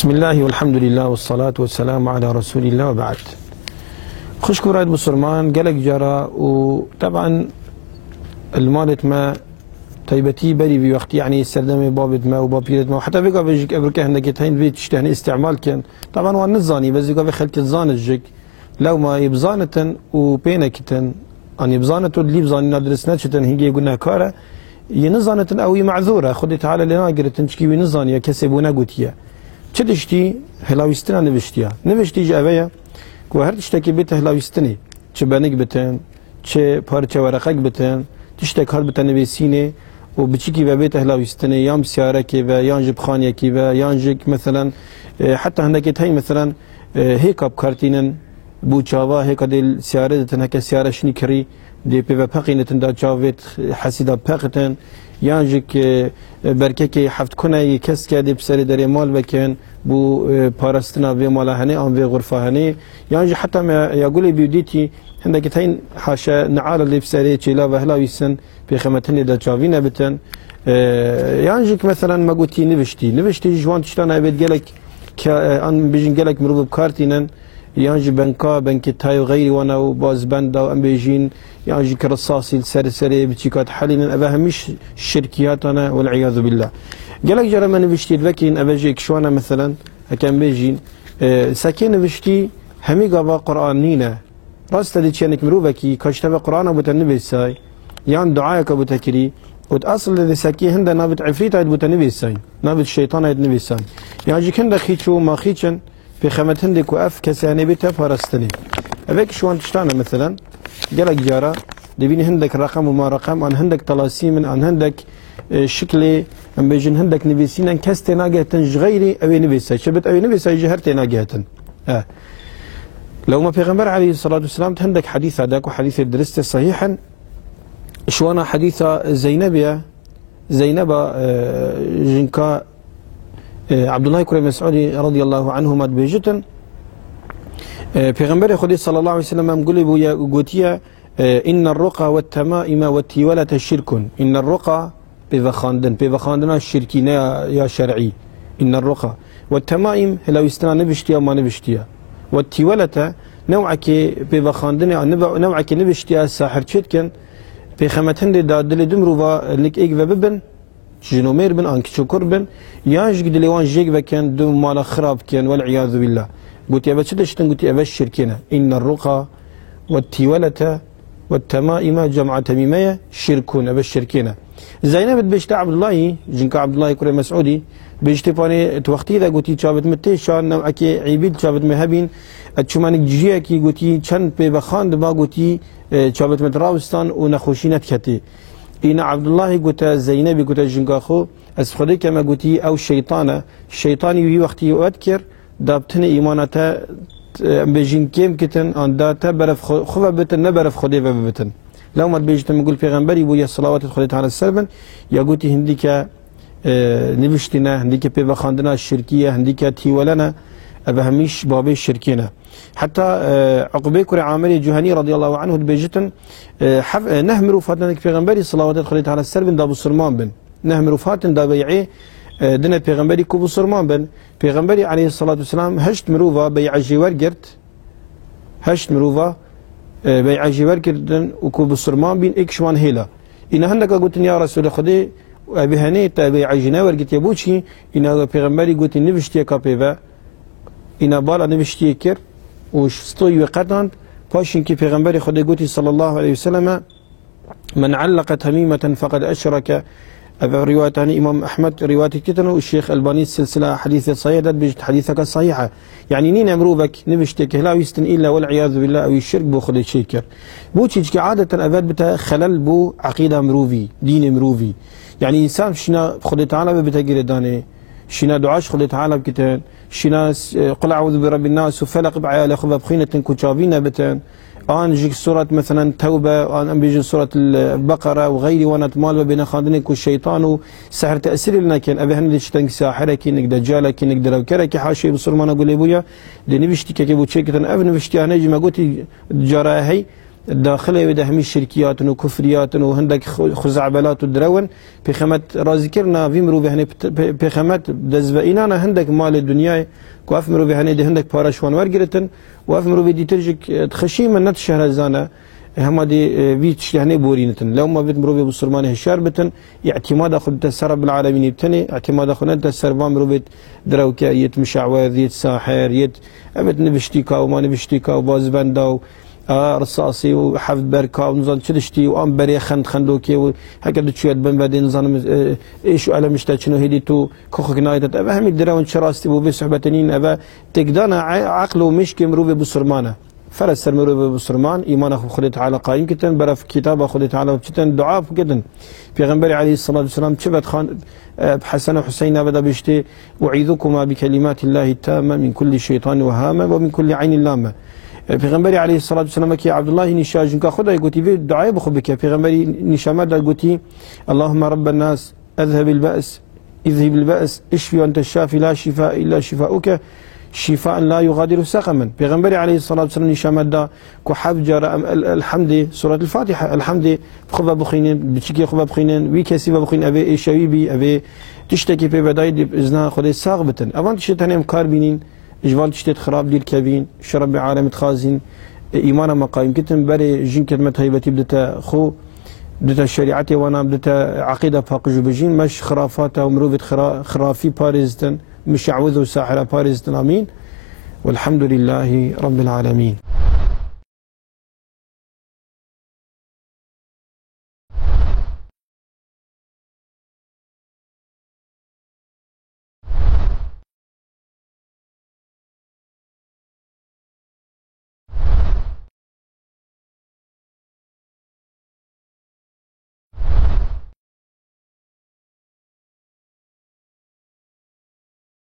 بسم الله والحمد لله والصلاة والسلام على رسول الله وبعد. خشكو رايد بسرمان قالك جرى، وطبعا المالت ما طيبتي بري بوقت يعني استخدامي بابت ما وبابيرت ما، وحتى بيقى بيجيك ابركه عندك تهين بيت تشتهني استعمال كان طبعا وانا الزاني بس يقى بخلت الزان الجك لو ما يبزانة وبينكتن ان يبزانة اللي بزاني ندرسنا شتن هيجي قلنا كاره ينزانة او معذوره خدي تعالى لنا قلت تنشكي ونزانيه كسبونا قوتيه چه هلاویستنا نوشتی جاویا که هر تشتکی بیت هلاویستنی چه بنگ بتن چه پارچه ورقک بتن تشتک هر بتن نویسینه و بچیکی و بیت هلاویستنی یام سیاره کی و یان جب خانیه کی و یان جک مثلا حتی هندک تای مثلا هیک اب کارتینن بوچاوا هیک دل سیاره دتن هک سیاره شنی کری دی پی و پقینتن دا چاوت حسیدا پقتن یان جک برکه که حفت کنه کس که دی بسری در مال بکن بو پارستنا و مالهنه آن و غرفهنه یعنی حتی ما یقولی بیودیتی هندک تاین حاشا نعال اللي بسری چیلا و هلاویسن به خمتنی دا چاوی نبتن یعنی که مثلا ما قوتی نوشتی جوان تشتان عبید گلک که آن بیجین گلک مروب بکارتینن یعنی بنک تای و غیری وانا و باز بند و ام بیجین یعنی که رصاصی سری بچیکات حلین ابا همیش شرکیاتنا والعیاذ بالله قالك جرى ما نبشتي لكن أبجيك شوانا مثلا كان بيجين ساكين نبشتي همي قبا قرآن نينا راست دي تشانك مروبكي كاشتبه قرآن أبو تنبي ساي يعني دعايك أبو تكري وتأصل اللي ساكي هندا نابت عفريت أبو تنبي ساي نابت الشيطان أبو تنبي ساي يعني جيك هندا خيتشو ما خيتشن في خمت هندك وأف كساني بيتا فارستني أبيك شوان تشتانا مثلا قالك جرى دبيني هندك رقم وما رقم عن هندك طلاسيم عن هندك شكلي ام بيجن هندك نبيسينا كاس تناجهتن غيري اوي نبيسا شبت اوي نبيسا جهر تناجهتن لو ما پیغمبر عليه الصلاه والسلام هندك حديث هذاك وحديث درست صحيحا شوانا حديث زينب جنكا عبد الله كريم مسعودي رضي الله عنهما بيجتن پیغمبر خدي صلى الله عليه وسلم قال بويا قوتيا ان الرقى والتمائم والتيولة شرك ان الرقى بيفخاندنا الشركينا يا شرعي إن الرقى والتمائم لو استنا نبشتيا ما نبشتيا والتولة نوعك بيفخاندنا نوعك نبشتيا الساحر شتكن بخمتهن دا دل دمروا لك إيك وببن جنومير بن أنك شكر بن يانج قد لوان جيك وكان دم مال خراب كان والعياذ بالله قلت يا بتشتشتن قلت يا الشركينا إن الرقى والتولة والتمائم جمع تميمية شركون الشركينا زينب بيشت عبد الله جنك عبد الله كريم مسعودي بيشت باني توقتي ذا قلتي شابت متى شان نوعك عبيد شابت مهبين اتشمانك جيا كي قلتي شن بخاند ما قلتي شابت متراوستان ونخوشينت كتي إن عبد الله قلت زينب قلت جنك أخو أسخدي كما قلتي أو الشيطان يجي وقتي وأذكر دابتني إيمانته بيجين كيم كتن أن داتا برف خوا بتن نبرف خدي ببتن لو ما بيجتم يقول پیغمبري بو يا صلوات خدي تعالى السلام يا قلتي هنديك نبشتنا هنديك بخاندنا الشركيه هنديك تي ولنا ابهميش بابي الشركينا حتى عقبه كري عامر جهني رضي الله عنه بيجتن نهمر فاتنك پیغمبري صلوات خدي تعالى السلام دا بسرمان بن نهمر فاتن دا بيعي دنا پیغمبري كو بسرمان بن پیغمبري عليه الصلاه والسلام هشت مروفا بيع جوار قرت هشت مروفا بيع جوار كردن وكو بسرمان بين اكشوان هيلا إن هنك قلت يا رسول خدي بهني تبيع جناور قلت يبوشي إن پیغمبري قلت نبشتي كابيفا إن بالا نبشتي كر وشستوي وقتان باشين كي پیغمبري خدي قلت صلى الله عليه وسلم من علق تميمة فقد أشرك رواية إمام أحمد رواية كتنو الشيخ الباني السلسلة حديث صحيح بجد حديثك الصحيحة يعني نين أمروبك نبشتك لا يستن إلا والعياذ بالله أو الشرك بو خد الشيكر بو تشكي عادة أباد بتا خلل بو عقيدة مروفي دين مروفي يعني إنسان شنا خد تعالى بتجير داني شنا دعاش خد تعالى بكتان شنا قل أعوذ برب الناس وفلق بعيال أخذ بخينة كتابين بتان آن جيك سورة مثلا توبة آن بيجي سورة البقرة وغيري وانا مال بين خاندنك والشيطان وسحر تأثير لنا كان أبي هن ليش تنك ساحرك إنك دجالك إنك دروكرك حاشي بصر ما نقول أبويا لأني بشتي كي بوتشي كتن أبن بشتي أنا جي ما قلت جراهي داخله وده همي شركيات وكفريات وهندك خزعبلات ودرون بخمت رازي كرنا في مروبي هني بخمت دزبائنا هندك مال الدنيا كواف مروبي هني دي هندك بارشوان ورقرتن واف مروبي دي ترجك تخشيم النت شهر زانا هما دي بيتش هني بورينتن لو ما بيت مروبي بسرمانه هشاربتن اعتماد اخذ تسرب بالعالمين بتني اعتماد اخذ انت السربان مروبي دروكا يت مشعوذ يت ساحر يت ابد نبشتيكا وما نبشتيكا وباز بندا رصاصي وحفظ بركه ونظن شدشتي وام بري خندوكي وهكذا شويه بن بعدين نظن ايش على مشتا شنو هديتو كوخ نايت ابا هم يدراون شراستي وبصحبتنين ابا تقدانا عقله مشكي مروبي بسرمانه فرس مروبي بسرمان ايمان اخو خدت على قايم كتن برف كتاب خدت على كتن دعاء كتن پیغمبر عليه الصلاه والسلام شبت خان حسن وحسين ابدا بيشتي اعيذكما بكلمات الله التامه من كل شيطان وهامه ومن كل عين لامه پیغمبری علیه الصلاة والسلام که عبدالله نشاجن که خدای گویی به دعای بخو بکه پیغمبری نشامد داد گویی اللهم رب الناس اذهب البأس اشفي وانت الشافي لا شفاء الا شفاؤك شفاء لا يغادر سقما پیغمبری علیه الصلاة والسلام نشامد داد که حب جار الحمد سورة الفاتحة الحمد خوب بخینن بچکی خوب بخینن وی کسی بخین ابی ایشوی بی ابی تشتکی پی بدای ازنا خدای ساق بتن اوان تشتنیم کار بینین اجوال تشتت خراب دير كابين شرب عالم تخازن ايمانا مقايم كتن بري جين كلمه هيبتي بدتا خو بدتا شريعتي وانا بدتا عقيده فاقج بجين مش خرافات ومروبه خرافي باريزتن مش عوذ وساحره باريزتن امين والحمد لله رب العالمين.